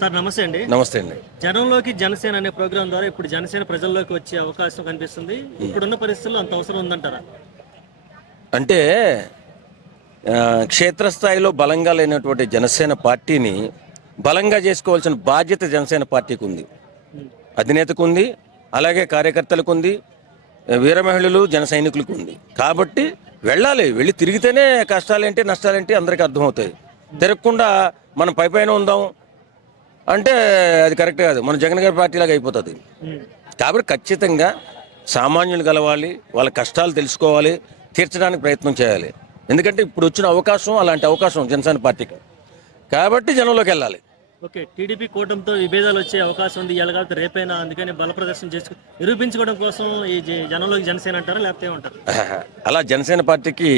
Sir నమస్తే అండి. నమస్తే అండి. జనంలోకి జనసేన అనే ప్రోగ్రాం ద్వారా ఇప్పుడు జనసేన ప్రజల్లోకి వచ్చే అవకాశం కనిపిస్తుంది. ఇప్పుడున్న పరిస్థితుల్లో అంత అవసరం ఉందంటారా? అంటే క్షేత్రస్థాయిలో బలంగా లేనటువంటి జనసేన పార్టీని బలంగా చేసుకోవాల్సిన బాధ్యత జనసేన పార్టీకి ఉంది, అధినేతకు ఉంది, అలాగే కార్యకర్తలకు ఉంది, వీర మహిళలు జన సైనికులకు ఉంది. కాబట్టి వెళ్ళి తిరిగితేనే కష్టాలేంటి నష్టాలేంటి అందరికీ అర్థమవుతాయి. తిరగకుండా మనం పైన ఉందాం అంటే అది కరెక్ట్ కాదు, మన జగన్ గారి పార్టీలాగా అయిపోతుంది. కాబట్టి ఖచ్చితంగా సామాన్యులు కలవాలి, వాళ్ళ కష్టాలు తెలుసుకోవాలి, తీర్చడానికి ప్రయత్నం చేయాలి. ఎందుకంటే ఇప్పుడు వచ్చిన అవకాశం అలాంటి అవకాశం జనసేన పార్టీకి, కాబట్టి జనంలోకి వెళ్ళాలి. ఓకే, టీడీపీ కూటమితో విభేదాలు వచ్చే అవకాశం ఉంది ఇవాళ కాబట్టి రేపైనా, అందుకని బల ప్రదర్శన చేసుకుని నిరూపించుకోవడం కోసం ఈ జనంలోకి జనసేన అంటారా లేకపోతే ఏమంటారు? అలా జనసేన పార్టీకి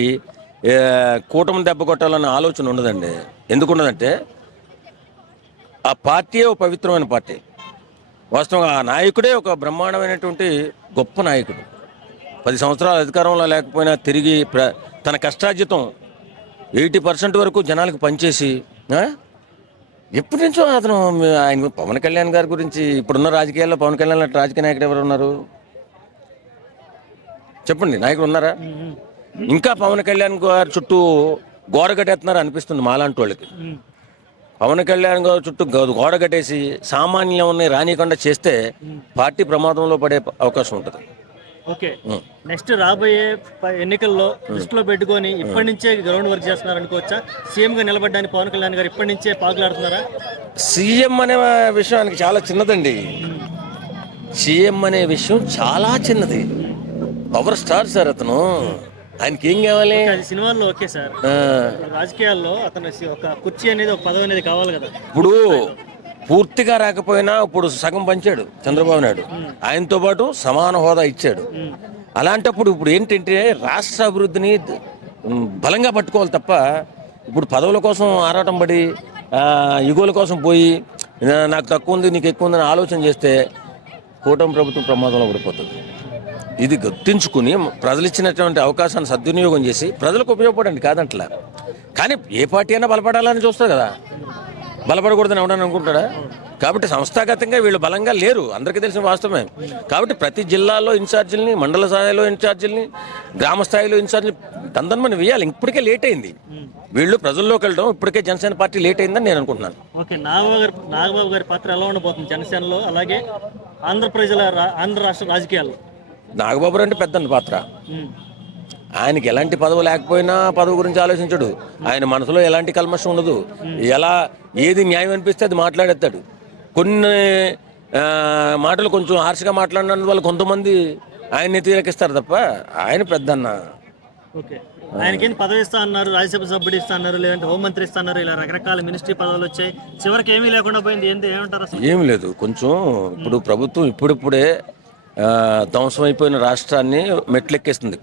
కూటమి దెబ్బ కొట్టాలన్న ఆలోచన ఉండదండి. ఎందుకు ఉండదంటే ఆ పార్టీయే ఒక పవిత్రమైన పార్టీ. వాస్తవంగా ఆ నాయకుడే ఒక బ్రహ్మాండమైనటువంటి గొప్ప నాయకుడు. 10 సంవత్సరాల అధికారంలో లేకపోయినా తిరిగి తన కష్టార్జితం 80% వరకు జనాలకు పనిచేసి ఎప్పటి నుంచో అతను ఆయన పవన్ కళ్యాణ్ గారి గురించి ఇప్పుడున్న రాజకీయాల్లో పవన్ కళ్యాణ్ లాంటి రాజకీయ నాయకుడు ఎవరు ఉన్నారు చెప్పండి? నాయకుడు ఉన్నారా? ఇంకా పవన్ కళ్యాణ్ గారి చుట్టూ గోడ కట్టేస్తున్నారు అనిపిస్తుంది మాలాంటి వాళ్ళకి. పవన్ కళ్యాణ్ గారు చుట్టూ గోడ కట్టేసి సామాన్యం రానియకుండా చేస్తే పార్టీ ప్రమాదంలో పడే అవకాశం ఉంటుంది. ఓకే, నెక్స్ట్ రాబోయే ఎన్నికల్లో దృష్టిలో పెట్టుకొని ఇప్పటి నుంచే గ్రౌండ్ వర్క్ చేస్తున్నారు అనుకోవచ్చా? సీఎం గా నిలబడ్డానికి పవన్ కళ్యాణ్ గారు ఇప్పటి నుంచే పాకులాడుతున్నారా? సీఎం అనే విషయానికి చాలా చిన్నదండి. సీఎం అనే విషయం చాలా చిన్నది. పవర్ స్టార్ సార్ అతను, ఆయనకి ఏం కావాలి? సినిమాల్లో ఓకే సార్, రాజకీయాల్లో అతను ఒక కుర్చీ అనేది ఒక పదవి అనేది కావాలి కదా. ఇప్పుడు పూర్తిగా రాకపోయినా ఇప్పుడు సగం పంచాడు చంద్రబాబు నాయుడు, ఆయనతో పాటు సమాన హోదా ఇచ్చాడు. అలాంటప్పుడు ఇప్పుడు ఏంటంటే రాష్ట్ర అభివృద్ధిని బలంగా పట్టుకోవాలి తప్ప ఇప్పుడు పదవుల కోసం ఆరాటం పడి ఇగోల కోసం పోయి నాకు తక్కువ ఉంది నీకు ఎక్కువ ఉందని ఆలోచన చేస్తే కూటమి ప్రభుత్వం ప్రమాదంలో పడిపోతుంది. ఇది గుర్తించుకుని ప్రజలు ఇచ్చినటువంటి అవకాశాన్ని సద్వినియోగం చేసి ప్రజలకు ఉపయోగపడండి కాదంటలా. కానీ ఏ పార్టీ అయినా బలపడాలని చూస్తుంది కదా, బలపడకూడదని ఎవడని అనుకుంటాడా? కాబట్టి సంస్థాగతంగా వీళ్ళు బలంగా లేరు, అందరికీ తెలిసిన వాస్తవమే. కాబట్టి ప్రతి జిల్లాలో ఇన్ఛార్జీలని, మండల స్థాయిలో ఇన్ఛార్జీలని, గ్రామ స్థాయిలో ఇన్ఛార్జీలు తందనమని వేయాలి. ఇప్పటికే లేట్ అయింది, వీళ్ళు ప్రజల్లోకి వెళ్ళడం ఇప్పటికే జనసేన పార్టీ లేట్ అయిందని నేను అనుకుంటున్నాను. ఓకే, నాగబాబు గారి పాత్ర ఎలా ఉండబోతుంది జనసేనలో, అలాగే ఆంధ్ర రాష్ట్ర రాజకీయాల్లో? నాగబాబు అంటే పెద్ద పాత్ర. ఆయనకి ఎలాంటి పదవి లేకపోయినా పదవి గురించి ఆలోచించడు. ఆయన మనసులో ఎలాంటి కల్మషం ఉండదు. ఏది న్యాయం అనిపిస్తే అది మాట్లాడేస్తాడు. కొన్ని మాటలు కొంచెం హార్ష్గా మాట్లాడిన వాళ్ళు కొంతమంది ఆయన్ని వ్యతిరేకిస్తారు తప్ప ఆయన పెద్దన్న. ఓకే, ఆయనకేం పదవి ఇస్తా అన్నారు, రాజ్యసభ సభ్యుడు ఇస్తా అన్నారు, లేదంటే హోంమంత్రి ఇస్తా అన్నారు, ఇలా రకరకాల మినిస్ట్రీ పదవులు వచ్చాయి, చివరికి ఏమీ లేకుండా పోయింది. ఏమంటారు అసలు? ఏమి లేదు, కొంచెం ఇప్పుడు ప్రభుత్వం ఇప్పుడిప్పుడే ధ్వంసం అయిపోయిన రాష్ట్రాన్ని మెట్లెక్కేస్తుంది.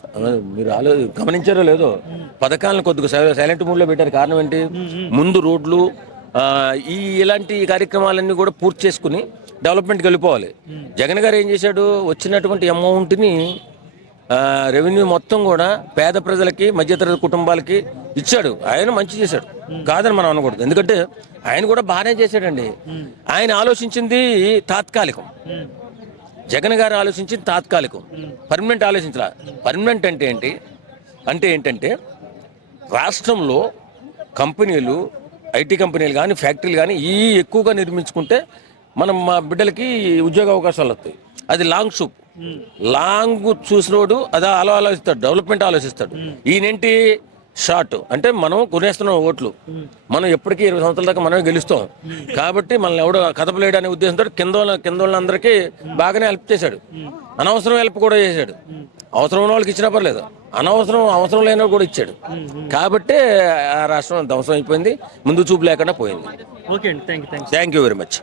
మీరు గమనించారో లేదో, పథకాలను కొద్దిగా సైలెంట్ మూడ్లో పెట్టారు. కారణం ఏంటి? ముందు రోడ్లు ఇలాంటి కార్యక్రమాలన్నీ కూడా పూర్తి చేసుకుని డెవలప్మెంట్కి వెళ్ళిపోవాలి. జగన్ గారు ఏం చేశాడు? వచ్చినటువంటి అమౌంట్ని రెవెన్యూ మొత్తం కూడా పేద ప్రజలకి, మధ్యతరగతి కుటుంబాలకి ఇచ్చాడు. ఆయన మంచి చేశాడు, కాదని మనం అనకూడదు. ఎందుకంటే ఆయన కూడా బాగానే చేశాడండి. ఆయన ఆలోచించింది తాత్కాలికం, జగన్ గారు ఆలోచించింది తాత్కాలికం, పర్మనెంట్ ఆలోచించాల. పర్మనెంట్ అంటే ఏంటంటే రాష్ట్రంలో కంపెనీలు, ఐటీ కంపెనీలు కానీ, ఫ్యాక్టరీలు కానీ ఎక్కువగా నిర్మించుకుంటే మనం మా బిడ్డలకి ఉద్యోగ అవకాశాలు వస్తాయి. అది లాంగ్ సూప్, లాంగ్ చూసినోడు అలా ఆలోచిస్తాడు, డెవలప్మెంట్ ఆలోచిస్తాడు. ఈయనేంటి షార్ట్ అంటే మనం కొనేస్తున్నాం ఓట్లు, మనం ఎప్పటికీ 20 సంవత్సరాల దాకా మనమే గెలుస్తాం. కాబట్టి మనల్ని ఎవడో కదపలేడు అనే ఉద్దేశంతో కింద వాళ్ళందరికీ బాగానే హెల్ప్ చేశాడు. అనవసరం హెల్ప్ కూడా చేశాడు. అవసరం ఉన్న వాళ్ళకి ఇచ్చినా పర్లేదు, అవసరం లేని కూడా ఇచ్చాడు. కాబట్టి ఆ రాష్ట్రం ధ్వంసం అయిపోయింది, ముందు చూపు లేకుండా పోయింది. Okay, thank you very much.